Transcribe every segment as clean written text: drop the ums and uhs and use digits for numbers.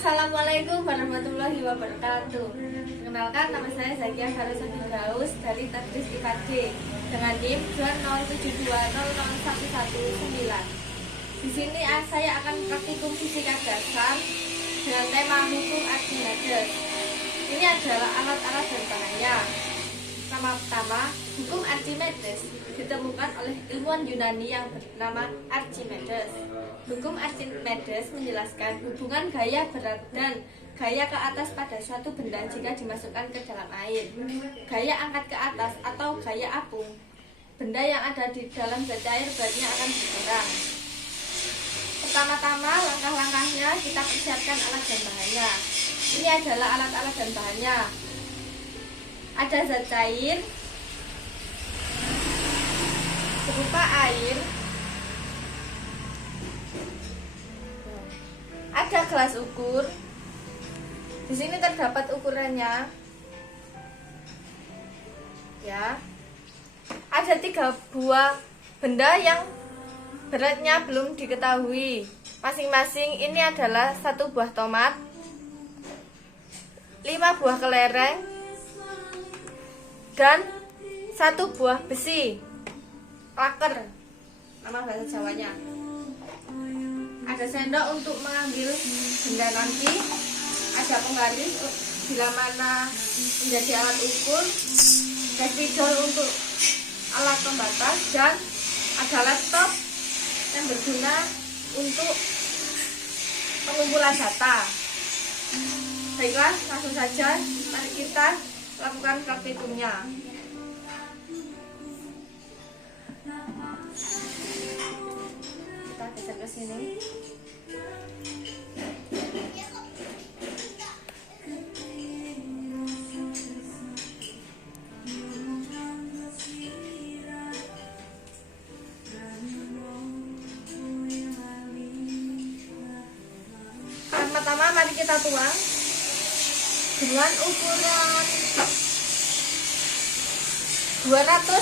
Assalamualaikum warahmatullahi wabarakatuh. Perkenalkan, nama saya Zakia Farasati Daus dari Tadris IPA D dengan NIM 207200119. Di sini saya akan praktikum fisika dasar dengan tema hukum Archimedes. Ini adalah alat-alat dan bahannya. Pertama, hukum Archimedes ditemukan oleh ilmuwan Yunani yang bernama Archimedes. Hukum Archimedes menjelaskan hubungan gaya berat dan gaya ke atas pada suatu benda jika dimasukkan ke dalam air. Gaya angkat ke atas atau gaya apung. Benda yang ada di dalam zat cair beratnya akan berkurang. Pertama-tama, langkah-langkahnya kita persiapkan alat dan bahannya. Ini adalah alat-alat dan bahannya. Ada zat cair berupa air, ada gelas ukur. Di sini terdapat ukurannya, ya. Ada 3 buah benda yang beratnya belum diketahui. Masing-masing ini adalah 1 buah tomat, 5 buah kelereng, dan 1 buah besi. Laker, nama bahasa Jawanya. Ada sendok untuk mengambil benda nanti. Ada penggaris bila mana menjadi alat ukur. Ada spidol untuk alat pembatas, dan ada laptop yang berguna untuk pengumpulan data. Baiklah, langsung saja mari kita lakukan praktikumnya. Kita geser ke sini. Pertama, mari kita tuang dengan ukuran 200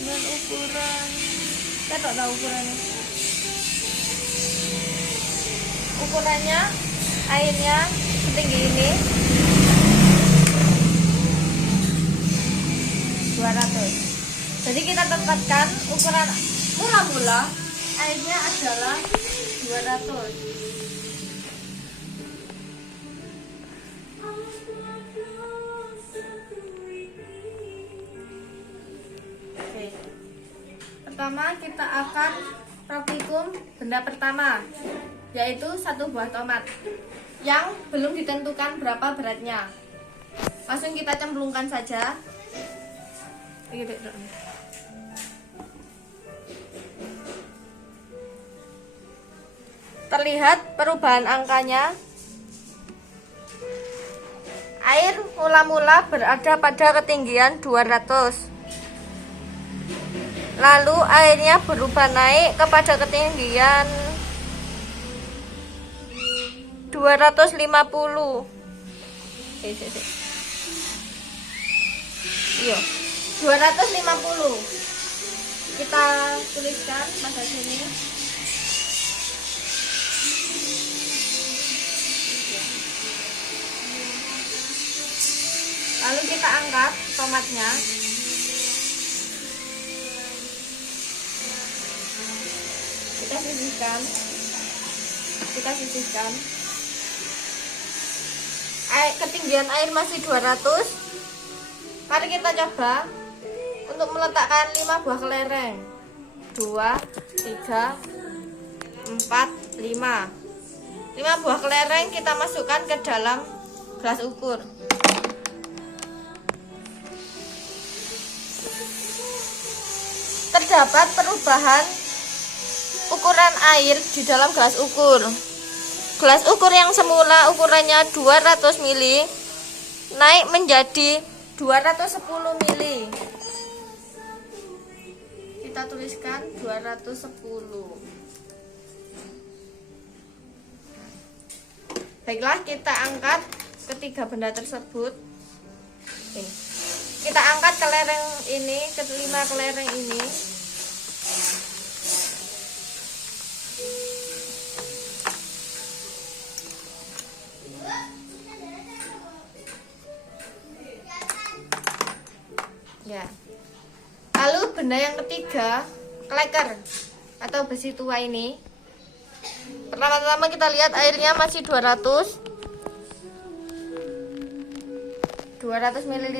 dengan ukuran, saya tak tahu ukurannya. Ukurannya airnya setinggi ini 200. Jadi kita tempatkan ukuran mula-mula airnya adalah 200. Oke. Pertama kita akan praktikum benda pertama, yaitu 1 buah tomat yang belum ditentukan berapa beratnya. Langsung kita cemplungkan saja. Terlihat perubahan angkanya. Air mula-mula berada pada ketinggian 200. Lalu airnya berubah naik kepada ketinggian 250. Iya, 250. Kita tuliskan pada sini. Lalu kita angkat tomatnya. Kita sisihkan. Ketinggian air masih 200. Mari kita coba untuk meletakkan 5 buah kelereng. 2, 3, 4, 5. 5 buah kelereng kita masukkan ke dalam gelas ukur. Terdapat perubahan ukuran air di dalam gelas ukur. Gelas ukur yang semula ukurannya 200 ml naik menjadi 210 ml. Kita tuliskan 210. Baiklah, kita angkat ketiga benda tersebut. Ini. Kita angkat kelereng ini, kelima kelereng ini. Ya. Lalu benda yang ketiga, kleker atau besi tua ini. Pertama-tama kita lihat airnya masih 200 ml,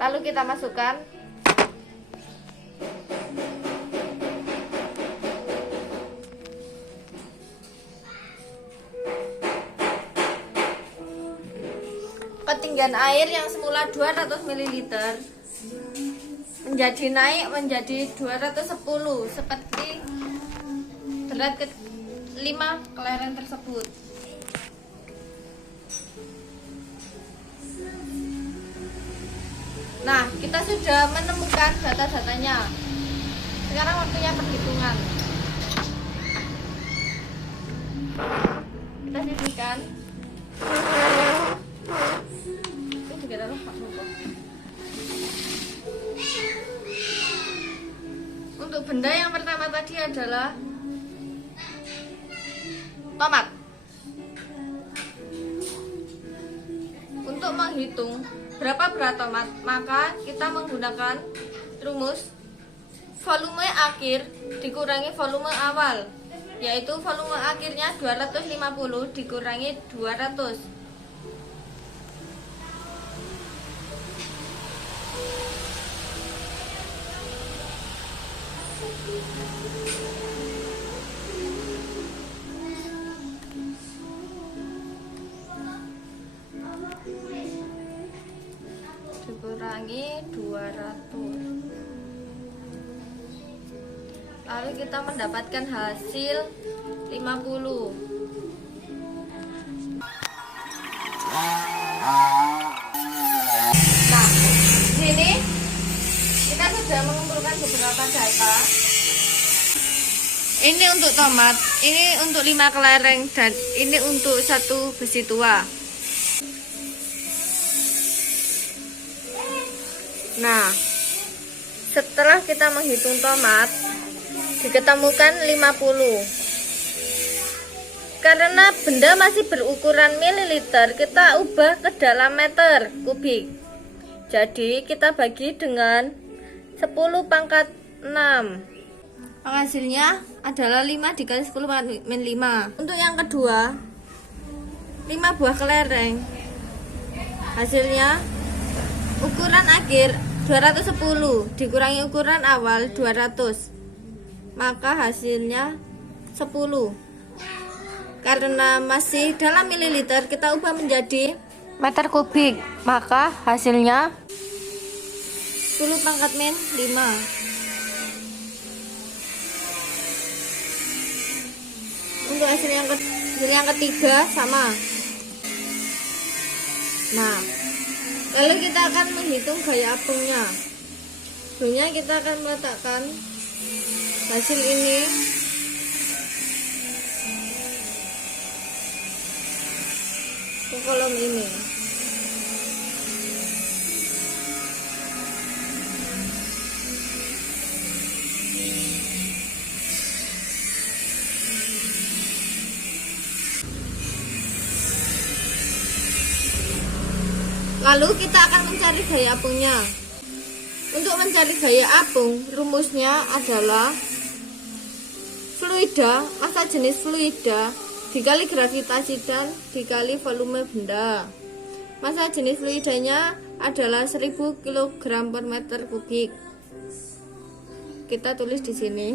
lalu kita masukkan. Ketinggian air yang semula 200 ml menjadi naik menjadi 210 seperti berat ke 5 kelereng tersebut. Nah, kita sudah menemukan data-datanya. Sekarang waktunya perhitungan. Kita sisihkan. Itu juga adalah Pak Muko. Untuk benda yang pertama tadi adalah tomat. Untuk menghitung berapa berat tomat, maka kita menggunakan rumus volume akhir dikurangi volume awal, yaitu volume akhirnya 250 dikurangi 200. Dikurangi 200. Lalu kita mendapatkan hasil 50. Nah, di sini kita sudah mengumpulkan beberapa data. Ini untuk tomat, ini untuk 5 kelereng, dan ini untuk 1 besi tua. Nah, setelah kita menghitung tomat, diketemukan 50. Karena benda masih berukuran mililiter, kita ubah ke dalam meter kubik. Jadi kita bagi dengan 10 pangkat 6. Hasilnya adalah 5 dikali 10 pangkat min 5. Untuk yang kedua, 5 buah kelereng. Hasilnya ukuran akhir 210 dikurangi ukuran awal 200, maka hasilnya 10. Karena masih dalam mililiter, kita ubah menjadi meter kubik, maka hasilnya 10 pangkat min 5. Untuk hasil yang ketiga sama. Nah, lalu kita akan menghitung gaya apungnya. Dulunya kita akan meletakkan hasil ini ke kolom ini. Lalu kita akan mencari gaya apungnya. Untuk mencari gaya apung, rumusnya adalah fluida, massa jenis fluida dikali gravitasi dan dikali volume benda. Massa jenis fluidanya adalah 1000 kg per meter kubik. Kita tulis di sini.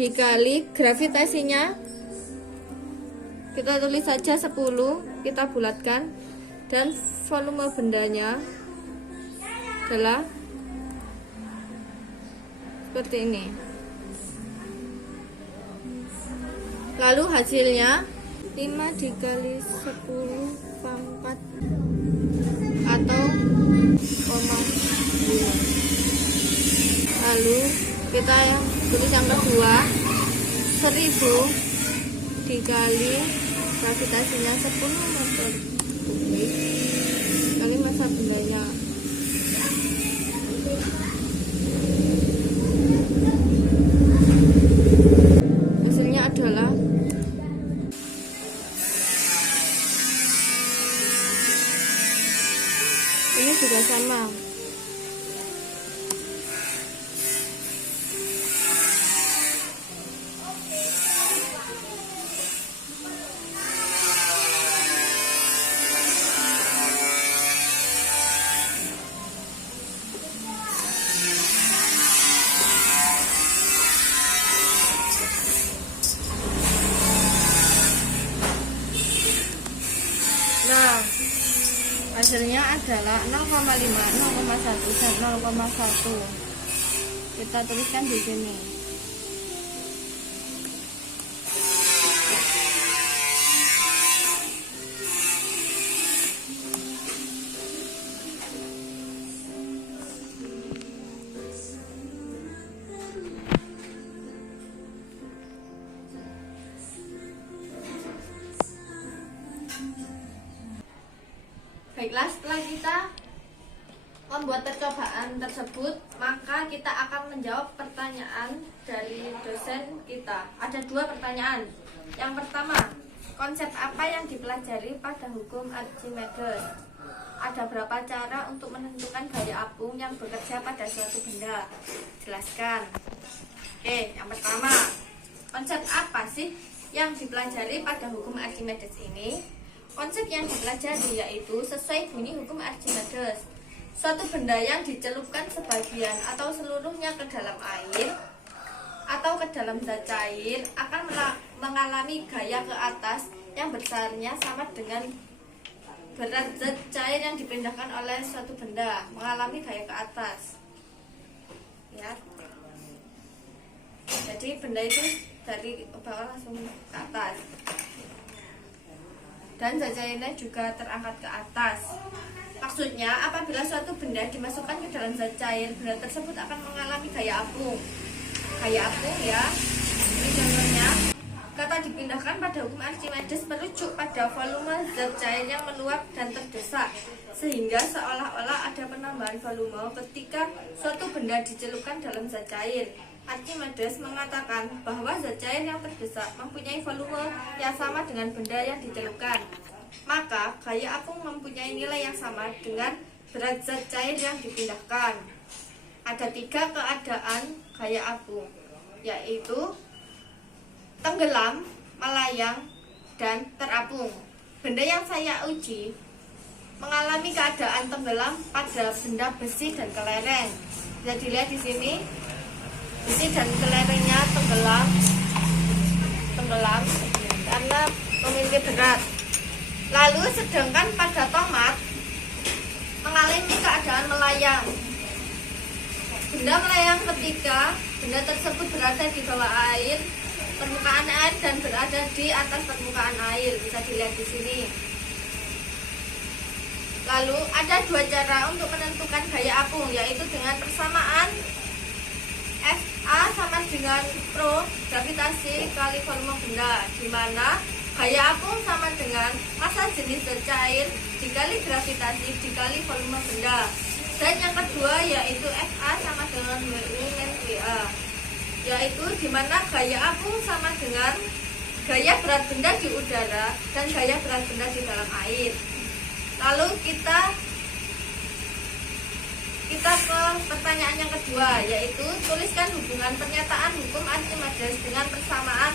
Dikali gravitasinya, kita tulis saja 10, kita bulatkan. Dan volume bendanya adalah seperti ini. Lalu hasilnya 5 dikali 10 pangkat atau 0,5. Lalu kita tulis yang kedua, 1000 dikali gravitasinya 10 meter kubik kali massa bendanya Hasilnya adalah ini juga sama. Nah, hasilnya adalah 0,5, 0,1 dan 0,1. Kita tuliskan di sini. Baiklah, setelah kita membuat percobaan tersebut, maka kita akan menjawab pertanyaan dari dosen kita. Ada 2 pertanyaan. Yang pertama, konsep apa yang dipelajari pada hukum Archimedes? Ada berapa cara untuk menentukan gaya apung yang bekerja pada suatu benda? Jelaskan. Oke, yang pertama, konsep apa sih yang dipelajari pada hukum Archimedes ini? Konsep yang dipelajari yaitu sesuai bunyi hukum Archimedes. Suatu benda yang dicelupkan sebagian atau seluruhnya ke dalam air atau ke dalam zat cair akan mengalami gaya ke atas yang besarnya sama dengan berat zat cair yang dipindahkan oleh suatu benda, mengalami gaya ke atas. Ya. Jadi benda itu dari bawah langsung ke atas. Dan zat cairnya juga terangkat ke atas. Maksudnya, apabila suatu benda dimasukkan ke dalam zat cair, benda tersebut akan mengalami gaya apung. Gaya apung ya. Ini contohnya, kata dipindahkan pada hukum Archimedes merujuk pada volume zat cair yang meluap dan terdesak, sehingga seolah-olah ada penambahan volume ketika suatu benda dicelupkan dalam zat cair. Archimedes mengatakan bahwa zat cair yang terdesak mempunyai volume yang sama dengan benda yang dicelupkan. Maka gaya apung mempunyai nilai yang sama dengan berat zat cair yang dipindahkan. Ada 3 keadaan gaya apung, yaitu tenggelam, melayang, dan terapung. Benda yang saya uji mengalami keadaan tenggelam pada benda besi dan kelereng. Bisa dilihat di sini. Besi dan kelerengnya tenggelam karena memiliki berat. Lalu sedangkan pada tomat mengalami keadaan melayang. Benda melayang ketika benda tersebut berada di bawah air, permukaan air, dan berada di atas permukaan air. Bisa dilihat di sini. Lalu ada 2 cara untuk menentukan gaya apung, yaitu dengan persamaan Fa sama dengan Rho gravitasi kali volume benda, di mana gaya apung sama dengan massa jenis zat cair dikali gravitasi dikali volume benda. Dan yang kedua yaitu Fa sama dengan Wu min Va, yaitu di mana gaya apung sama dengan gaya berat benda di udara dan gaya berat benda di dalam air. Lalu kita ke pertanyaan yang kedua, yaitu tuliskan hubungan pernyataan hukum Archimedes dengan persamaan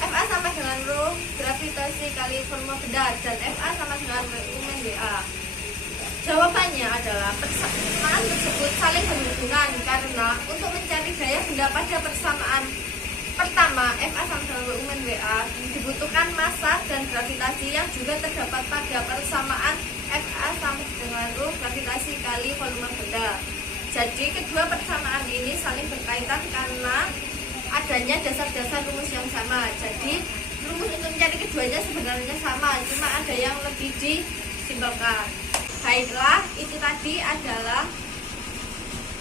Fa sama dengan Rho gravitasi kali volume benda dan Fa sama dengan Wu min Va. Jawabannya adalah persamaan tersebut saling berhubungan karena untuk mencari gaya benda pada persamaan pertama Fa sama dengan Wu min Va dibutuhkan massa dan gravitasi yang juga terdapat pada persamaan Fa sama dengan Rho gravitasi kali volume benda. Jadi kedua persamaan ini saling berkaitan karena adanya dasar-dasar rumus yang sama. Jadi rumus untuk mencari keduanya sebenarnya sama, cuma ada yang lebih disimpelkan. Baiklah, itu tadi adalah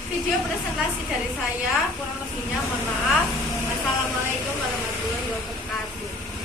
video presentasi dari saya. Kurang lebihnya mohon maaf. Wassalamualaikum warahmatullahi wabarakatuh.